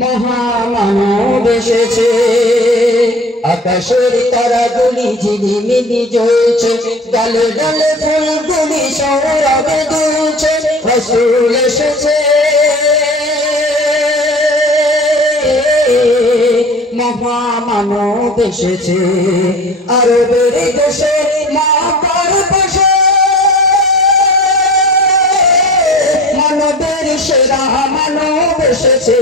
মহামানব এসেছে, আকাশের তারাগুলি ঝিলিমিলি জ্বলছে, ডালে ডালে ফুলগুলি সৌরভে দুলছে, রাসূল এসেছে। মহামানব এসেছে, আরবের দেশে মাতার পাশে, মানবের সেরা মানব এসেছে।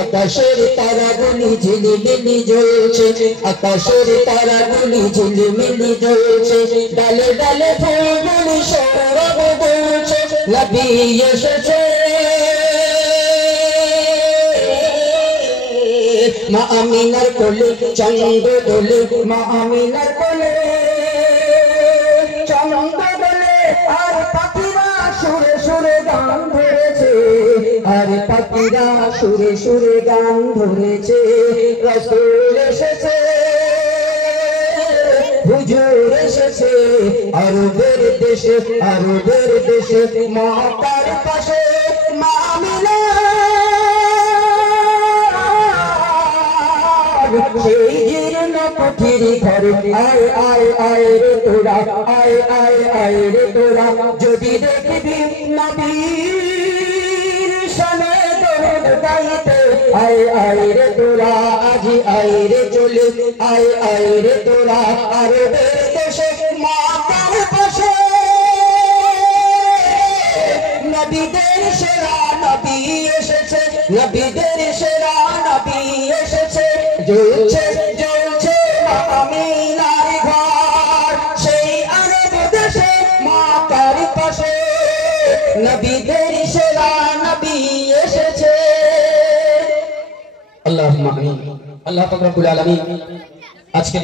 আকাশের তারাগুলি ঝিলিমিলি জ্বলছে, আকাশের তারাগুলি ঝিলিমিলি জ্বলছে, ডালে ডালে ফুলগুলি সৌরভ দুলছে, নবী এসেছে। মা আমিনার কোলে চন্দ্র দোলে, মা আমিনার কোলে চন্দ্র দোলে, আর পাখিরা সুরে সুরে গান ধরেছে, আর পাখিরা সুরে সুরে গান ধরেছে। রাসূল এসেছে, হুজুর এসেছে, আরবের দেশে, আরবের দেশে মাতার পাশে মা আমিনা, সেই জীর্ণ কুঠির ঘরে আয় আয় আয় রে তোরা, আয় আয় আয় রে তোরা, যদি দেখবি নবীর শানে দরুদ গাইতে, আয় আয় রে তোরা, আজি আয় রে চলে, আয় আয় রে তোরা, আরবের দেশে মাতার পাশে নবীদের সেরা নবী এসেছে, নবীদের সেরা নবী এসেছে। জ্বলছে জ্বলছে মা আমিনার ঘর, সেই আরব দেশে মাতার পাশে নবীদের সেরা নবী এসেছে। আল্লাহুম্মা আমিন। আল্লাহ পাক রব্বুল আলামিন আজকে